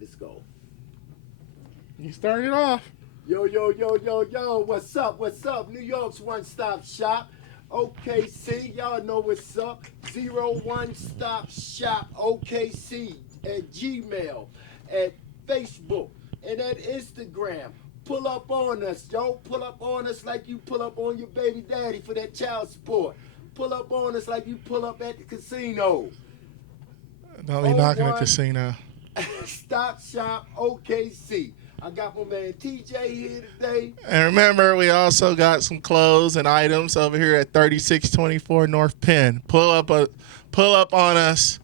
let's go. You started off. Yo, yo, yo, yo, yo, what's up? What's up? New York's one stop shop. OKC, y'all know what's up. Zero one stop shop OKC at Gmail, at Facebook, and at Instagram. Pull up on us, yo. Pull up on us like you pull up on your baby daddy for that child support. Pull up on us like you pull up at the casino. Don't be Oh knocking a one casino. Stop Shop OKC. I got my man TJ here today. And remember, we also got some clothes and items over here at 3624 North Penn. Pull up on us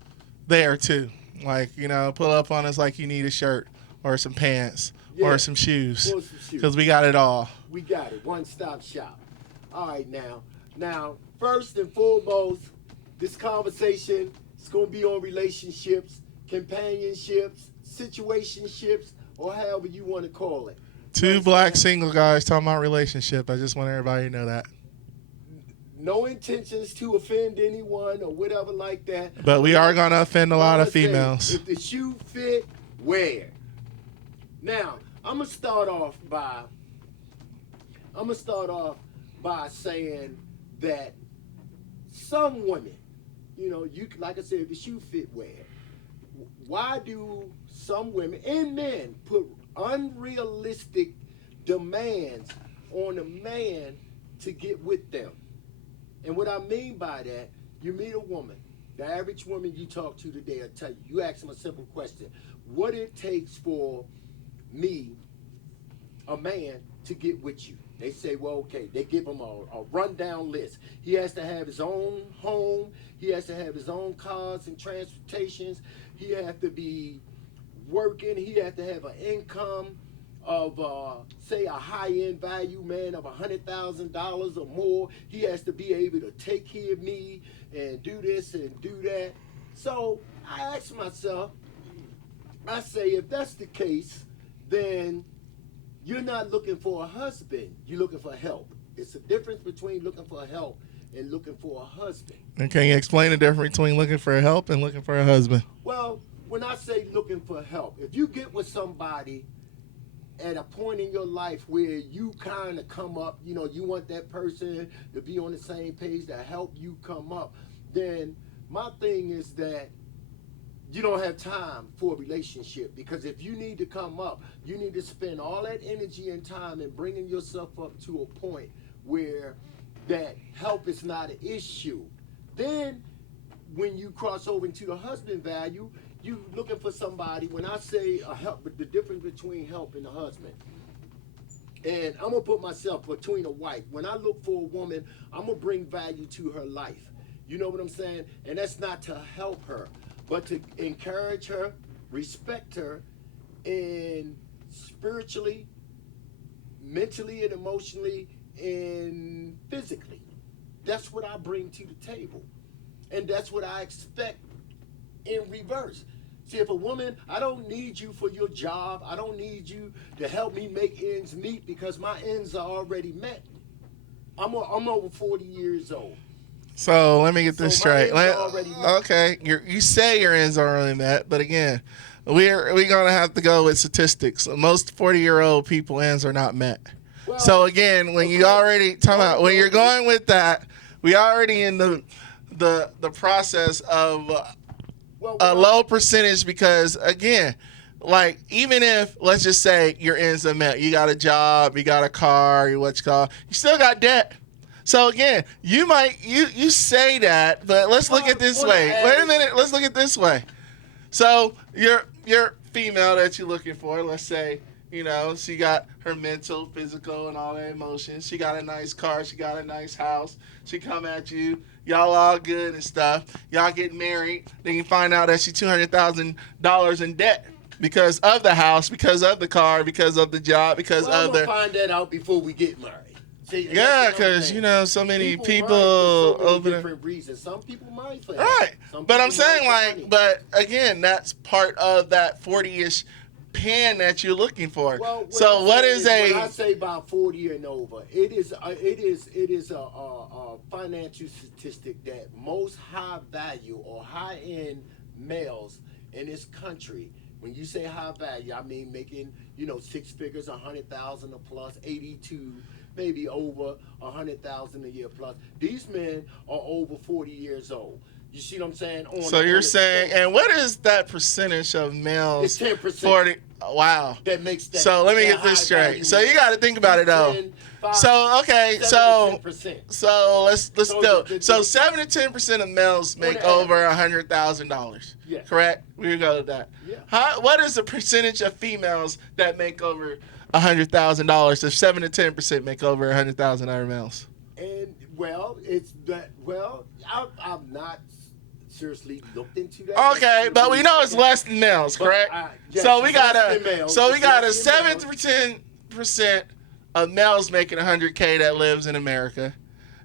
there too. Like, pull up on us like you need a shirt or some pants or some shoes. Or some shoes. Because we got it all. We got it. One stop shop. All right, now, first and foremost, this conversation is going to be on relationships, companionships, situationships, or however you want to call it. Two black single guys talking about relationship. I just want everybody to know that. No intentions to offend anyone or whatever like that. But we are going to offend a lot of females. If the shoe fit, wear. Now, I'm gonna start off by saying that some women, you like I said, if the shoe fit, wear. Why do some women and men put unrealistic demands on a man to get with them? And what I mean by that, you meet a woman, the average woman you talk to today will tell you, you ask them a simple question: what it takes for me, a man, to get with you. They say, well, okay. They give him a rundown list. He has to have his own home. He has to have his own cars and transportations. He has to be working. He has to have an income of, say, a high-end value, man, of $100,000 or more. He has to be able to take care of me and do this and do that. So I ask myself, I say, if that's the case, then you're not looking for a husband. You're looking for help. It's a difference between looking for help and looking for a husband. And can you explain the difference between looking for help and looking for a husband? Well, when I say looking for help, if you get with somebody at a point in your life where you kind of come up, you want that person to be on the same page to help you come up, then my thing is that you don't have time for a relationship, because if you need to come up, you need to spend all that energy and time in bringing yourself up to a point where that help is not an issue. Then when you cross over into the husband value, you looking for somebody. When I say a help, the difference between help and a husband, and I'm gonna put myself between a wife. When I look for a woman, I'm gonna bring value to her life. You know what I'm saying? And that's not to help her, but to encourage her, respect her, and spiritually, mentally, and emotionally, and physically. That's what I bring to the table. And that's what I expect in reverse. See, if a woman, I don't need you for your job. I don't need you to help me make ends meet, because my ends are already met. I'm over 40 years old. So let me get this straight. Okay, you say your ends are already met, but again, we're gonna have to go with statistics. Most 40-year-old people ends are not met. Well, so again, when you already talking about when you're going with that, we already in the process of a low percentage, because again, like, even if, let's just say, your ends are met, you got a job, you got a car, you still got debt. So again, you say that, but let's look at this way. Wait a minute, let's look at this way. So your female that you're looking for, let's say, she got her mental, physical, and all that emotions. She got a nice car, she got a nice house. She come at you, y'all all good and stuff. Y'all get married, then you find out that she's $200,000 in debt because of the house, because of the car, because of the job, because of the. I'm gonna find that out before we get married. See, yeah, because so many people for so many different reasons. Some people marry for right. But I'm saying, but again, that's part of that 40-ish pan that you're looking for. Well, so what is when I say about 40 and over, it is a financial statistic that most high value or high end males in this country When you say high value, I mean making, six figures, 100,000 or plus, 82, maybe over 100,000 a year plus. These men are over 40 years old. You see what I'm saying? So you're saying, and what is that percentage of males? It's 10%. 40. Wow. That makes that. So let me get this straight. So you got to think about it though. 5, so okay, 7 to 10%. so let's do. So 7 to 10% of males make over $100,000. Yeah. Correct. We go with that. Yeah. What is the percentage of females that make over $100,000? If 7 to 10% make over $100,000 males. And it's that. I've not seriously looked into that. Okay, but we know it's less than males, correct? Yes, so we it's got less than males. 7 to 10% of males making 100K that lives in America.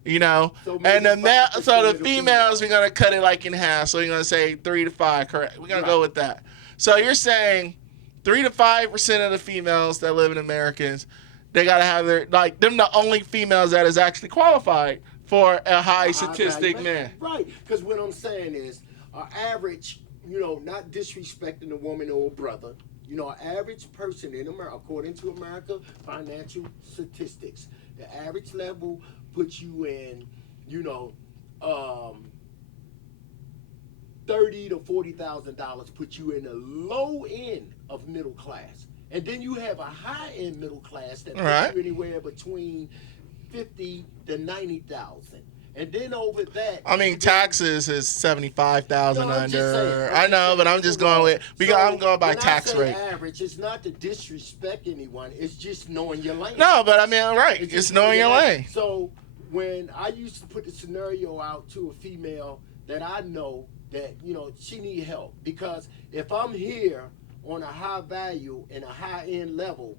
So and the females, we're gonna cut it like in half. So we're gonna say 3 to 5, correct? We're gonna go with that. So you're saying 3 to 5% of the females that live in Americans, they gotta have them the only females that is actually qualified for a high statistic man. Right, because what I'm saying is, our average, not disrespecting a woman or a brother, an average person in America, according to America Financial Statistics, the average level puts you in, $30,000 to $40,000 puts you in the low end of middle class, and then you have a high end middle class that puts you anywhere between 50 to 90,000, and then over that. I mean, taxes is 75,000 under. I know, but I'm just going with I'm going by tax rate. Average. It's not to disrespect anyone. It's just knowing your lane. No, but I mean, right. It's knowing your lane. So when I used to put the scenario out to a female that I know that she need help, because if I'm here on a high value and a high end level,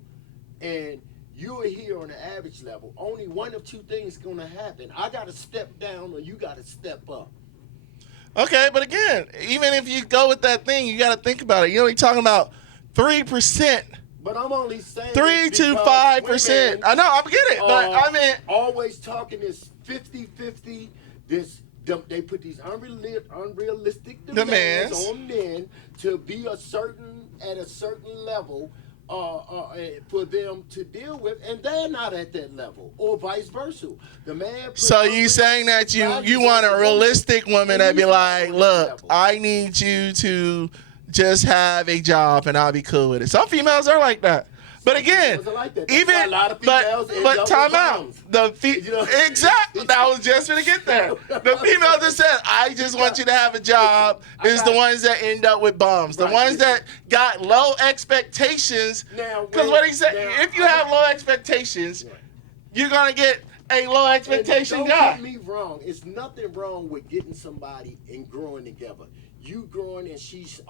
and you're here on the average level, only one of two things going to happen. I got to step down or you got to step up. Okay, but again, even if you go with that thing, you got to think about it. You're only talking about 3%. But I'm only saying 3 to 5%. I know, I get it, but I mean, always talking this 50-50. They put these unrealistic demands on men to be at a certain level. For them to deal with, and they're not at that level, or vice versa. The man. So you saying that you want a realistic woman that be like, look, I need you to just have a job and I'll be cool with it. Some females are like that. But again, even but time out. Exactly. I was just gonna get there. The female that said, "I just want you to have a job," is the ones that end up with bums. The ones that got low expectations. Because what he said, if you have low expectations, you're gonna get a low expectation guy. Don't get me wrong. It's nothing wrong with getting somebody and growing together. You growing and she's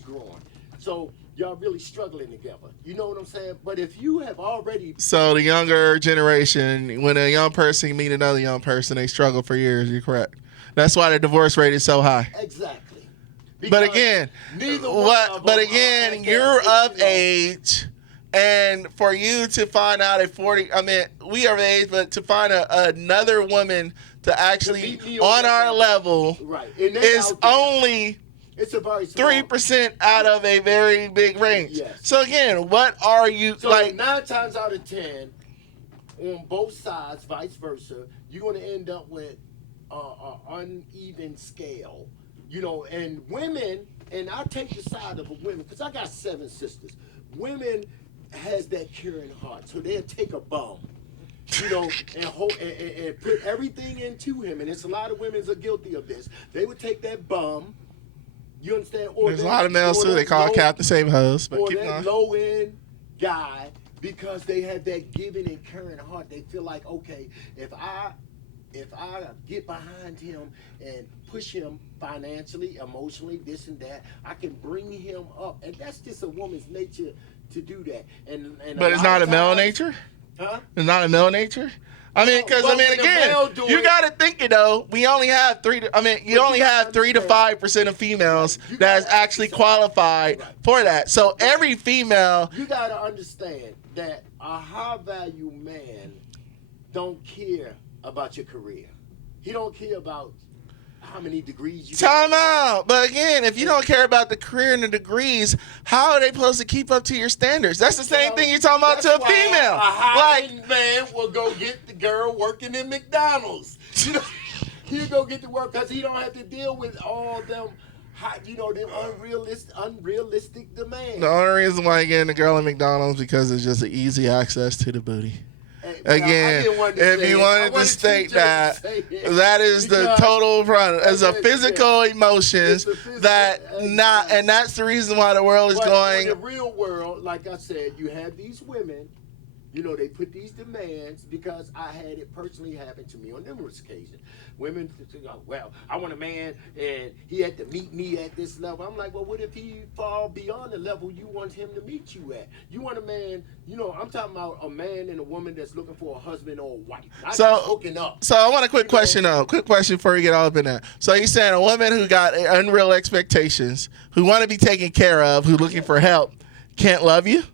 growing. So y'all really struggling together. You know what I'm saying? But if you have already... So the younger generation, when a young person meet another young person, they struggle for years. You're correct. That's why the divorce rate is so high. Exactly. But again, you're of age, and for you to find out at 40, I mean, we are of age, but to find another woman to actually on our level is only... It's a very small 3% out of a very big range. Yes. So again, what are you like? 9 times out of 10, on both sides, vice versa, you're going to end up with an uneven scale. And women, and I take the side of a women because I got 7 sisters. Women has that caring heart, so they'll take a bum. And put everything into him. And it's a lot of women are guilty of this. They would take that bum. You understand? There's a lot of males too. They call Cap the same host, but keep going. Low end guy, because they have that giving and caring heart. They feel like, okay, if I get behind him and push him financially, emotionally, this and that, I can bring him up, and that's just a woman's nature to do that. But it's not a male nature. Huh? It's not a male nature. I mean, because again, you got to think it though. We only have 3 to 5% of females that's actually qualified for that. So every female, you got to understand that a high value man don't care about your career. He don't care about how many degrees you Time out. But again, if you don't care about the career and the degrees, how are they supposed to keep up to your standards? That's the same thing you're talking about to a female. A high man will go get the girl working in McDonald's. He'll go get to work because he don't have to deal with all them them unrealistic demands. The only reason why you're getting a girl at McDonald's because it's just an easy access to the booty. Again, if you wanted to state that, that is the total front. As a physical emotions and that's the reason why the world is going. In the real world, like I said, you have these women, they put these demands because I had it personally happen to me on numerous occasions. Women go, well, I want a man and he had to meet me at this level. I'm like, well, what if he fall beyond the level you want him to meet you at? You want a man, I'm talking about a man and a woman that's looking for a husband or a wife. Not just hooking up. So I want a quick question though. Quick question before we get all up in that. So you're saying a woman who got unreal expectations, who want to be taken care of, who looking for help, can't love you?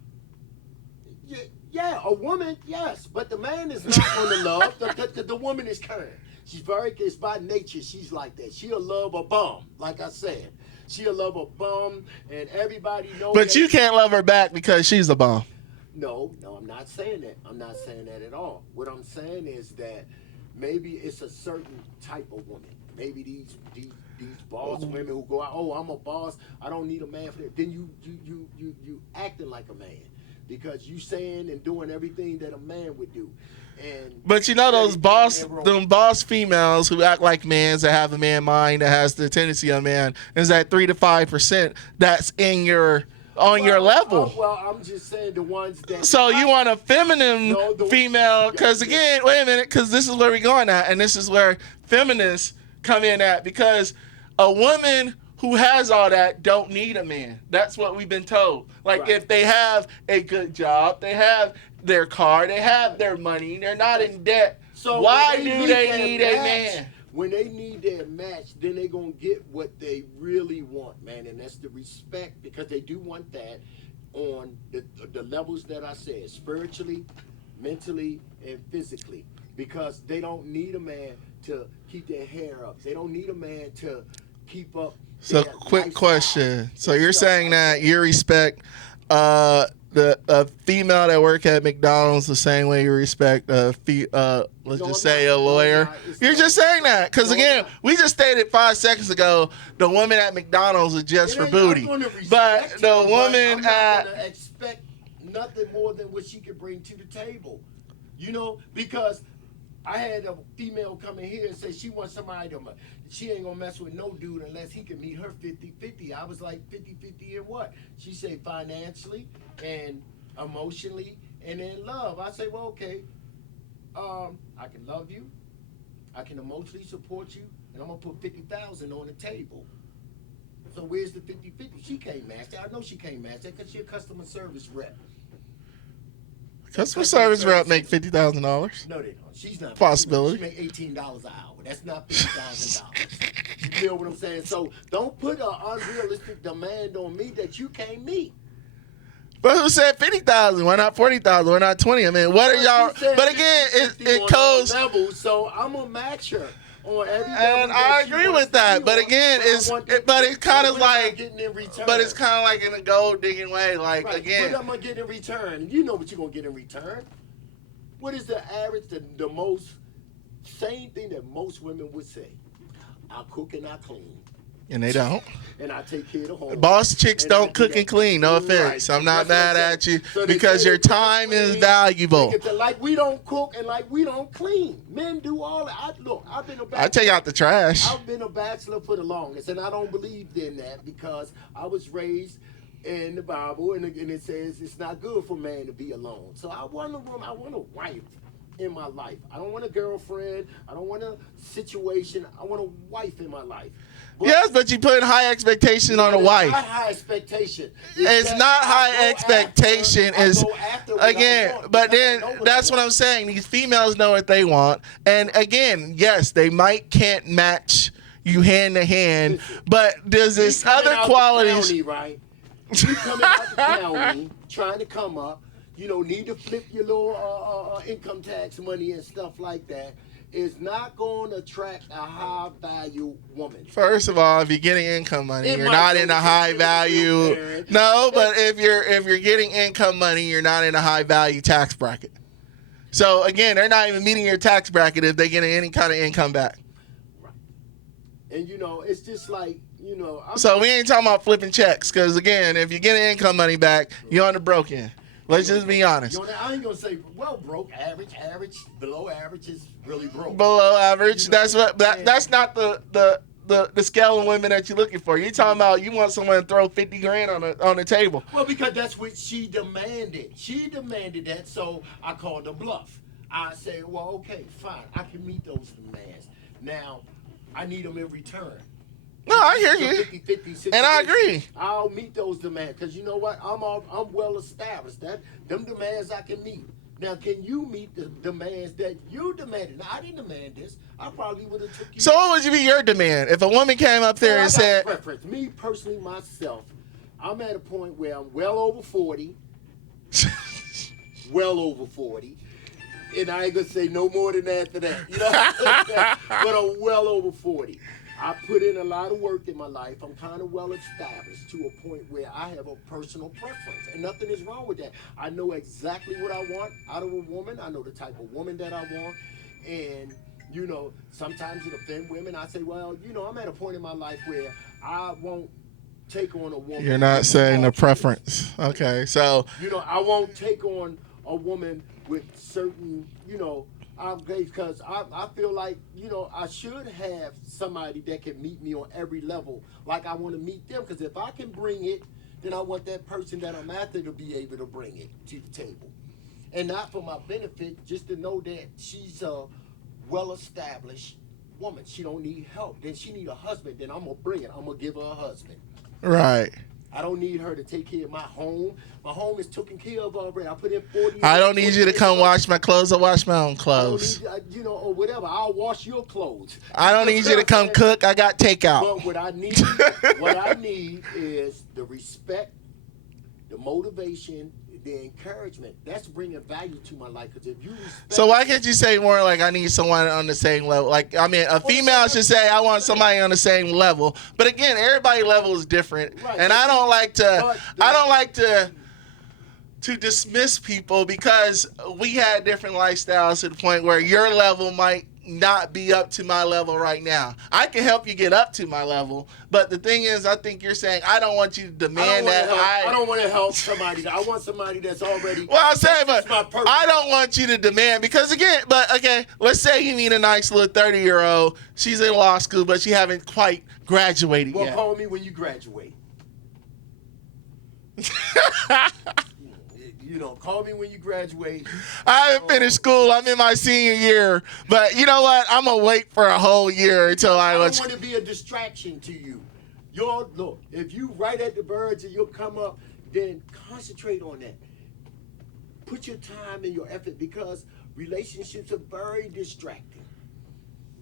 Yeah, a woman, yes, but the man is not going to love. The woman is kind. It's by nature, she's like that. She'll love a bum, like I said. She'll love a bum, and everybody knows. But you can't love her back because she's a bum. No, I'm not saying that. I'm not saying that at all. What I'm saying is that maybe it's a certain type of woman. Maybe these boss women who go out, oh, I'm a boss, I don't need a man for that. Then you acting like a man. Because you saying and doing everything that a man would do. But those boss females who act like men, that have a man mind, that has the tendency of man, is that 3 to 5% that's on your level. Well, I'm just saying the ones that. So you want a feminine female? Because again, wait a minute, because this is where we're going at, and this is where feminists come in at, because a woman who has all that don't need a man. That's what we've been told. If they have a good job, they have their car, they have their money, they're not in debt. So why do they need a man? When they need their match, then they're going to get what they really want, man. And that's the respect, because they do want that on the levels that I said, spiritually, mentally, and physically. Because they don't need a man to keep their hair up. They don't need a man to keep up. So, quick question. So you're saying that you respect the female that work at McDonald's the same way you respect a lawyer? You're just saying that because again, we just stated 5 seconds ago the woman at McDonald's is just for booty, but the woman at expect nothing more than what she could bring to the table, because I had a female come in here and say she wants somebody she ain't gonna mess with no dude unless he can meet her 50-50. I was like, 50-50 in what? She said financially and emotionally and in love. I say, well, okay, I can love you, I can emotionally support you, and I'm gonna put $50,000 on the table. So where's the 50-50? She can't match that. I know she can't match that because she's a customer service rep. Customer service rep make $50,000. No, they don't. She's not. Possibility. She make $18 an hour. That's not $50,000. You feel what I'm saying? So don't put an unrealistic demand on me that you can't meet. But who said 50,000? Why not 40,000? Why not 20? I mean, what are y'all? But again, it goes. So I'm gonna match her on every. And I agree with that. But again, it's kind of like. But it's kind of like in a gold digging way. Like again. What am I getting in return? You know what you're gonna get in return. What is the average? The most same thing that most women would say. I cook and I clean. And they don't. And I take care of the home. Boss chicks don't cook and clean. No offense. I'm not mad at you because your time is valuable. Like we don't cook and like we don't clean. Men do all that. Look, I've been a bachelor. I take out the trash. I've been a bachelor for the longest, and I don't believe in that because I was raised in the Bible, and it says it's not good for man to be alone. So I want a wife in my life. I don't want a girlfriend. I don't want a situation. I want a wife in my life. Yes, but you put high expectation on a wife. It's not high expectation. It's not high expectation. Is again, but then that's what I'm saying. These females know what they want, and again, yes, they can't match you hand to hand, but there's this other qualities. County, right? You coming out the county trying to come up, need to flip your little income tax money and stuff like that. is not going to attract a high value woman. First of all, if you're getting income money, It you're might not go in a to high the value. parent. No, but if you're getting income money, you're not in a high value tax bracket. So again, they're not even meeting your tax bracket if they're getting any kind of income back. Right. And you know, it's just like, you know. So we ain't talking about flipping checks, because again, if you're getting income money back, you're on the broke end. Let's just be honest. You know, I ain't gonna say well broke, average, below average is really broke. Below average. You know, That's what. That's not the scale of women that you're looking for. You're talking about you want someone to throw 50 grand on the table. Well, because that's what she demanded. She demanded that, so I called her bluff. I say, well, okay, fine, I can meet those demands. Now, I need them in return. No, I hear you. 50-50 And I agree. I'll meet those demands because you know what? I'm well established. Them demands I can meet. Now, can you meet the demands that you demanded? Now, I didn't demand this. I probably would have took you. So what would be your demand if a woman came up there and said, preference. Me personally, myself, I'm at a point where I'm well over 40. Well over 40. And I ain't gonna say no more than after that. You know what I'm saying? But I'm well over 40. I put in a lot of work in my life. I'm kind of well established to a point where I have a personal preference. And nothing is wrong with that. I know exactly what I want out of a woman. I know the type of woman that I want. And, you know, sometimes it offends women. I say, well, you know, I'm at a point in my life where I won't take on a woman. you're not saying a preference. Okay, so. You know, I won't take on a woman with certain, you know, because I feel like, you know, I should have somebody that can meet me on every level like I want to meet them. Because if I can bring it, then I want that person that I'm after to be able to bring it to the table. And not for my benefit, just to know that she's a well-established woman. She don't need help. Then she need a husband. Then I'm going to bring it. I'm going to give her a husband. Right. I don't need her to take care of my home. My home is taken care of already. I put in 40. I don't need you to come wash my clothes. I wash my own clothes. I don't need, you know, or whatever. I'll wash your clothes. I don't need you to come cook. I got takeout. But what I need is the respect, the motivation, the encouragement. That's bringing value to my life. Because if you respect, So why can't you say more like I need someone on the same level? Like, I mean, a female should say I want somebody on the same level. But again, everybody's level is different, Right. and I don't like to dismiss people because we had different lifestyles to the point where your level might not be up to my level right now. I can help you get up to my level, but the thing is, I think you're saying I don't want you to demand that I don't want to help somebody. I want somebody that's already. Well, I'm saying, but That's my purpose. I don't want you to demand because again, but okay, let's say you meet a nice little 30-year-old. She's in law school, but she haven't quite graduated Well, yet. call me when you graduate. You know, call me when you graduate. I haven't finished school. I'm in my senior year, but you know what? I'm gonna wait for a whole year until I don't want to be a distraction to you. Look, if you right at the verge and you'll come up, then concentrate on that. Put your time and your effort because relationships are very distracting.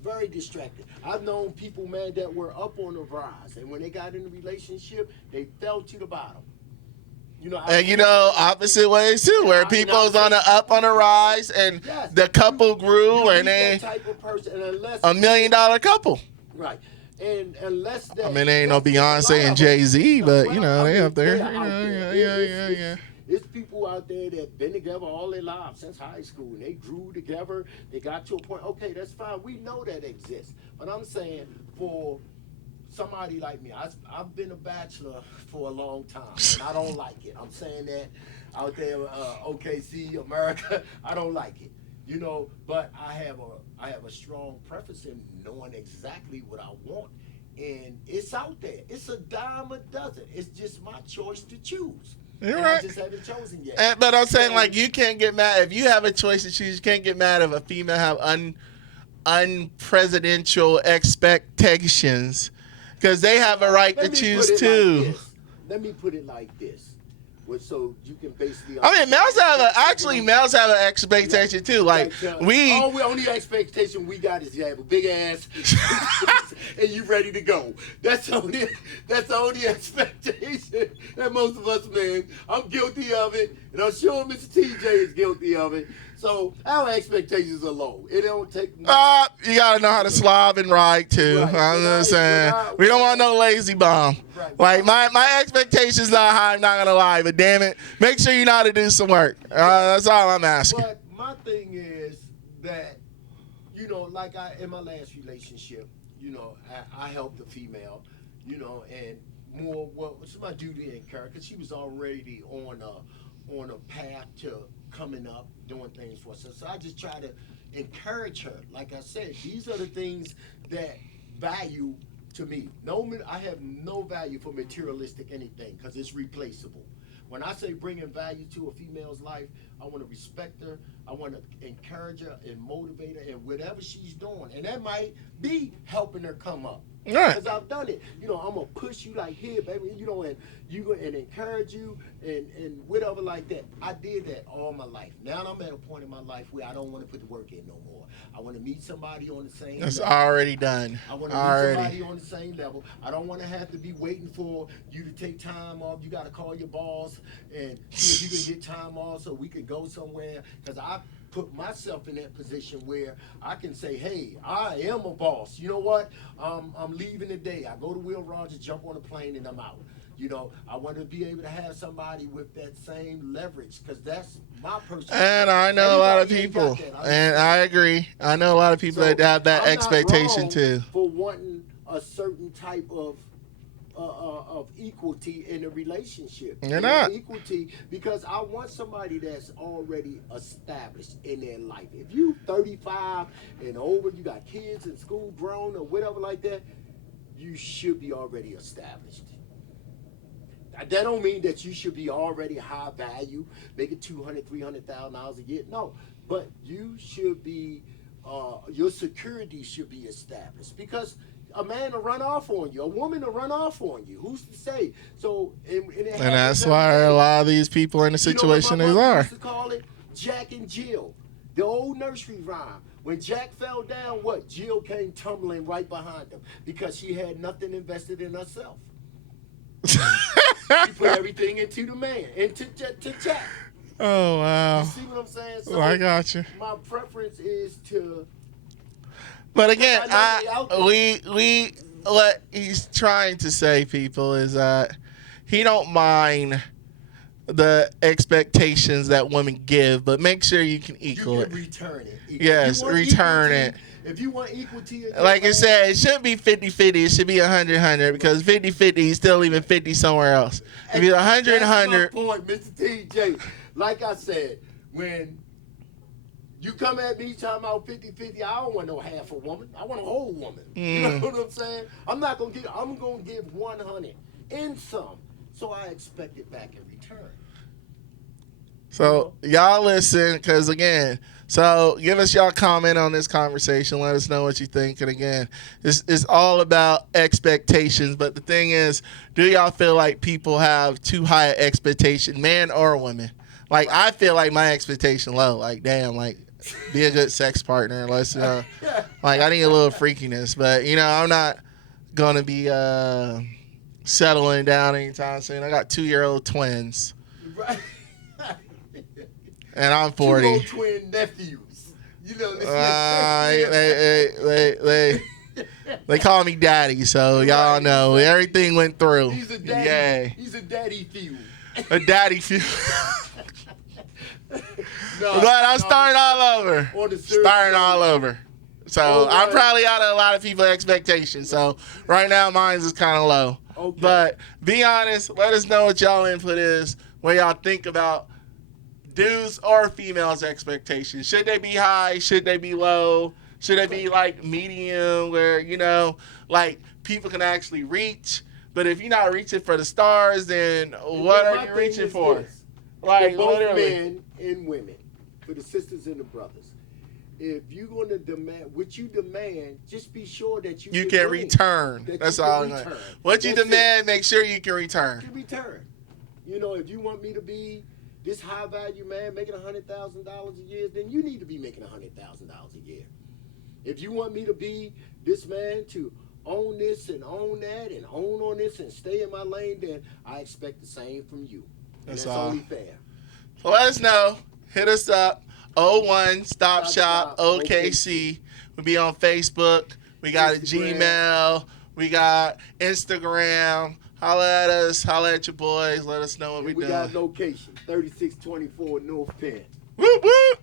Very distracting. I've known people, man, that were up on the rise, and when they got in a relationship, they fell to the bottom. You know, and you know, opposite ways too, where people's on the up on the rise, and yes, the couple grew, and that they type of person, and unless $1 million couple. right. And unless that, I mean, they ain't no that's Beyonce and Jay-Z, but you know, they up there. They're out there. Yeah. There's people out there that been together all their lives since high school. And they grew together. They got to a point. Okay, that's fine. We know that exists. But I'm saying for somebody like me, I've been a bachelor for a long time, and I don't like it. I'm saying that out there, OKC, America, I don't like it. You know, but I have a strong preference in knowing exactly what I want, and it's out there. It's a dime a dozen. It's just my choice to choose. You're and right. I just haven't chosen yet. But I'm saying, like, you can't get mad if you have a choice to choose. You can't get mad if a female have unpresidential expectations because they have a right to choose too. Let me put it like this. So you can basically. I mean, males have an expectation too. Like the only expectation we got is you have a big ass and you ready to go. That's the only expectation that most of us, man. I'm guilty of it, and I'm sure Mr. TJ is guilty of it. So our expectations are low. It don't take much. You gotta know how to slob and ride too. Right. I'm just saying, we don't want no lazy bum. Right. Like my expectations not high. I'm not gonna lie, but damn it, make sure you know how to do some work. That's all I'm asking. But my thing is that, you know, like in my last relationship, you know, I helped a female, you know, and more. Well, it's my duty to encourage, because she was already on a path to coming up, doing things for herself. So I just try to encourage her. Like I said, these are the things that value to me. No, I have no value for materialistic anything, because it's replaceable. When I say bringing value to a female's life, I want to respect her. I want to encourage her and motivate her in whatever she's doing. And that might be helping her come up. Right. Because I've done it. You know, I'm going to push you like, here, baby, you know, and encourage you and whatever like that. I did that all my life. Now I'm at a point in my life where I don't want to put the work in no more. I want to meet somebody on the same That's level. already done. I want to meet somebody on the same level. I don't want to have to be waiting for you to take time off. You got to call your boss and see if you can get time off so we can go somewhere. Because I put myself in that position where I can say, hey, I am a boss. You know what? I'm leaving today. I go to Will Rogers, jump on a plane, and I'm out. You know, I want to be able to have somebody with that same leverage, because that's my personal. And I know a lot of Everybody ain't people, got that. and I agree. I know a lot of people that have that I'm not expectation wrong too. for wanting a certain type of equality in a relationship. You're not. Equality, because I want somebody that's already established in their life. If you 35 and over, you got kids in school, grown or whatever like that, you should be already established. That don't mean that you should be already high value, making $200,000, $300,000 a year. No, but you should be, your security should be established, because a man will run off on you, a woman will run off on you. Who's to say? So, and that's why a lot of these people are in the situation they are. Used to call it Jack and Jill, the old nursery rhyme. When Jack fell down, what? Jill came tumbling right behind him, because she had nothing invested in herself. She put everything into the man, into Jack. Oh wow! You see what I'm saying? So I got you. My preference is to. But again, what he's trying to say, people, is that he don't mind the expectations that women give, but make sure you can equal You can it. return it. Yes, return it. If you want equality, Like I said, it shouldn't be 50-50. It should be 100-100, because 50-50, he's still leaving 50 somewhere else. If you're 100-100. That's my point, Mr. TJ. Like I said, when you come at me talking about 50-50, I don't want no half a woman. I want a whole woman. You know what I'm saying? I'm going to give 100 and some. So I expect it back in return. So y'all listen, because again, so give us y'all comment on this conversation. Let us know what you think. And again, this is all about expectations. But the thing is, do y'all feel like people have too high an expectation, man or woman? Like, I feel like my expectation low. Like, damn, like, be a good sex partner. Let's, like, I need a little freakiness. But, you know, I'm not going to be settling down anytime soon. I got 2-year-old twins. Right. And I'm 40. 2 old twin nephews. You know, they call me daddy, so y'all know everything went through. He's a daddy. Yay. He's a daddy feud. A daddy feud. But I'm starting all over. Starting all over. So I'm probably out of a lot of people's expectations. So right now mine's is kind of low. Okay. But be honest. Let us know what y'all input is. What y'all think about dudes or females' expectations. Should they be high? Should they be low? Should they be like medium, where, you know, like people can actually reach? But if you're not reaching for the stars, then what are you reaching for? Like, for both literally. men and women, for the sisters and the brothers. If you're going to demand what you demand, just be sure that you can return. That's all. What you demand, make sure you can return. You can return. You know, if you want me to be this high value man making $100,000 a year, then you need to be making $100,000 a year. If you want me to be this man to own this and own that and own on this and stay in my lane, then I expect the same from you. That's only fair. So let us know. Hit us up. 01 Stop Shop OKC. We be on Facebook. We got a Gmail. We got Instagram. Holla at us. Holla at your boys. Let us know what we're doing. We got location 3624 North Penn. Whoop, whoop.